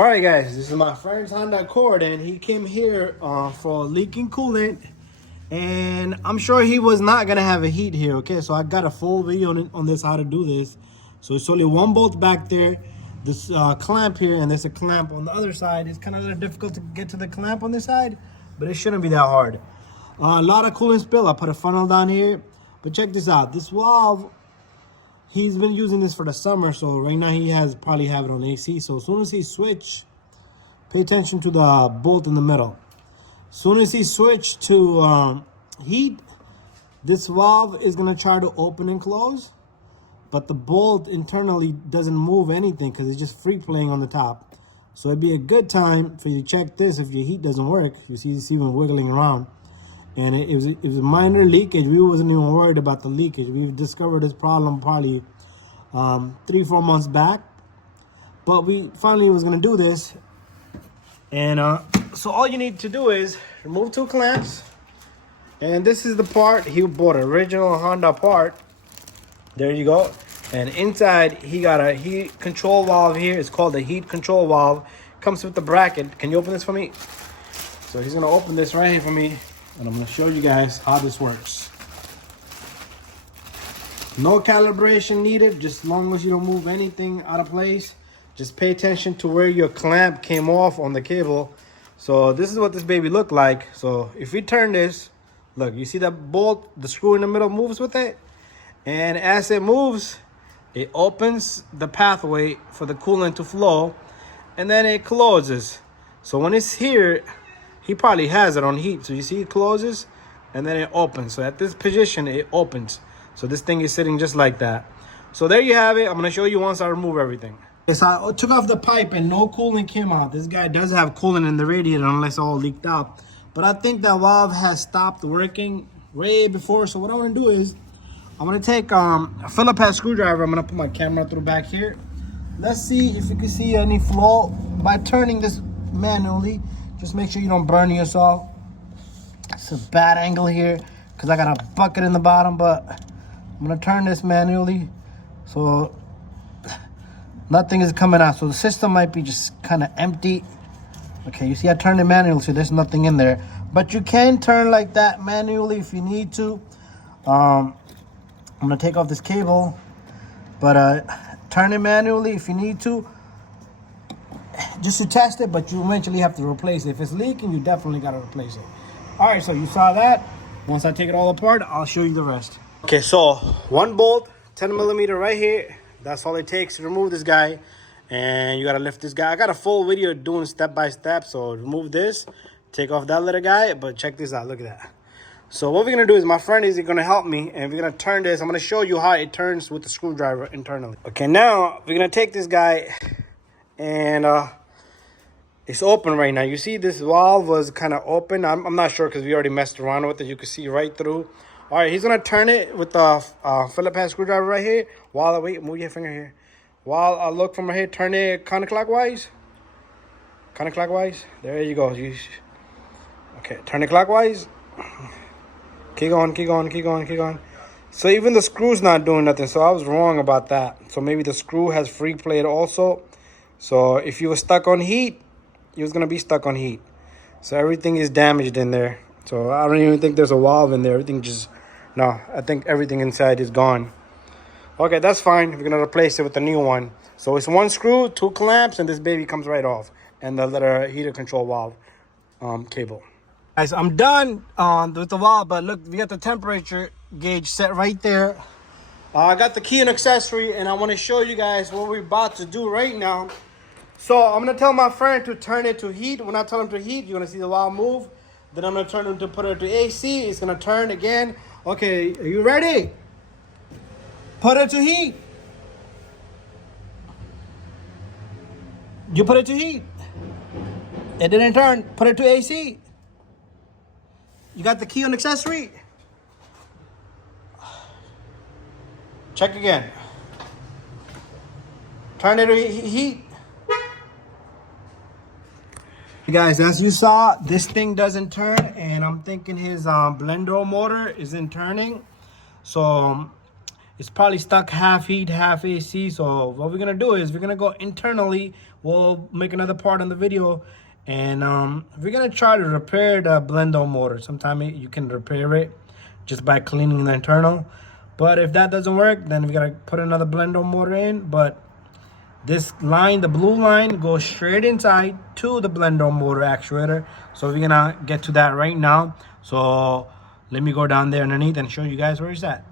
All right, guys, this is my friend's Honda Accord, and he came here for leaking coolant, and I'm sure he was not gonna have a heat here. Okay, so I got a full video on this, how to do this. So it's only one bolt back there, this clamp here, and there's a clamp on the other side. It's kind of a little difficult to get to the clamp on this side, but it shouldn't be that hard. A lot of coolant spill. I put a funnel down here, but check this out. This valve, he's been using this for the summer, so right now he probably have it on AC. So as soon as he switch, pay attention to the bolt in the middle. As soon as he switch to heat, this valve is gonna try to open and close, but the bolt internally doesn't move anything because it's just free playing on the top. So it'd be a good time for you to check this if your heat doesn't work. You see it's even wiggling around. And it was a minor leakage. We wasn't even worried about the leakage. We've discovered this problem probably 3-4 months back. But we finally was gonna do this. And so all you need to do is remove 2 clamps. And this is the part he bought, original Honda part. There you go. And inside he got a heat control valve here. It's called the heat control valve. Comes with the bracket. Can you open this for me? So he's gonna open this right here for me. And I'm going to show you guys how this works. No calibration needed, just as long as you don't move anything out of place. Just pay attention to where your clamp came off on the cable. So this is what this baby looked like. So if we turn this, look, you see that bolt, the screw in the middle moves with it? And as it moves, it opens the pathway for the coolant to flow, and then it closes. So when it's here, he probably has it on heat. So you see it closes and then it opens. So at this position, it opens. So this thing is sitting just like that. So there you have it. I'm going to show you once I remove everything. Okay, so I took off the pipe and no coolant came out. This guy does have coolant in the radiator unless all leaked out. But I think that valve has stopped working way before. So what I'm going to do is I'm going to take a Phillips head screwdriver. I'm going to put my camera through back here. Let's see if you can see any flow by turning this manually. Just make sure you don't burn yourself. It's a bad angle here because I got a bucket in the bottom, but I'm gonna turn this manually so nothing is coming out. So the system might be just kind of empty. Okay, you see I turned it manually, so there's nothing in there. But you can turn like that manually if you need to. I'm gonna take off this cable, but turn it manually if you need to. Just to test it, but you eventually have to replace it. If it's leaking, you definitely got to replace it. All right, so you saw that. Once I take it all apart, I'll show you the rest. Okay, so 1 bolt, 10 millimeter right here. That's all it takes to remove this guy. And you got to lift this guy. I got a full video doing step by step. So remove this, take off that little guy. But check this out. Look at that. So what we're going to do is my friend is going to help me. And we're going to turn this. I'm going to show you how it turns with the screwdriver internally. Okay, now we're going to take this guy. And it's open right now. You see this valve was kind of open. I'm not sure because we already messed around with it. You can see right through. All right, he's going to turn it with the Phillips head screwdriver right here. While I wait, move your finger here. While I look from right here, turn it counterclockwise. Counterclockwise. There you go. Okay, turn it clockwise. Keep going, keep going, keep going, keep going. So even the screw's not doing nothing. So I was wrong about that. So maybe the screw has free played also. So if you were stuck on heat, you was going to be stuck on heat. So everything is damaged in there. So I don't even think there's a valve in there. Everything just, no, I think everything inside is gone. Okay, that's fine. We're going to replace it with a new one. So it's 1 screw, 2 clamps, and this baby comes right off. And the little heater control valve cable. Guys, I'm done with the valve, but look, we got the temperature gauge set right there. I got the key and accessory, and I want to show you guys what we're about to do right now. So I'm going to tell my friend to turn it to heat. When I tell him to heat, you're going to see the valve move. Then I'm going to turn him to put it to AC. It's going to turn again. Okay, are you ready? Put it to heat. You put it to heat. It didn't turn. Put it to AC. You got the key and accessory. Check again. Turn it to heat. Guys, as you saw, this thing doesn't turn, and I'm thinking his blender motor isn't turning. So it's probably stuck half heat, half AC. So what we're gonna do is we're gonna go internally. We'll make another part on the video, and we're gonna try to repair the blender motor. Sometime you can repair it just by cleaning the internal. But if that doesn't work, then we gotta put another blender motor in. But this line, the blue line, goes straight inside to the blender motor actuator. So we're gonna get to that right now. So let me go down there underneath and show you guys where it's at.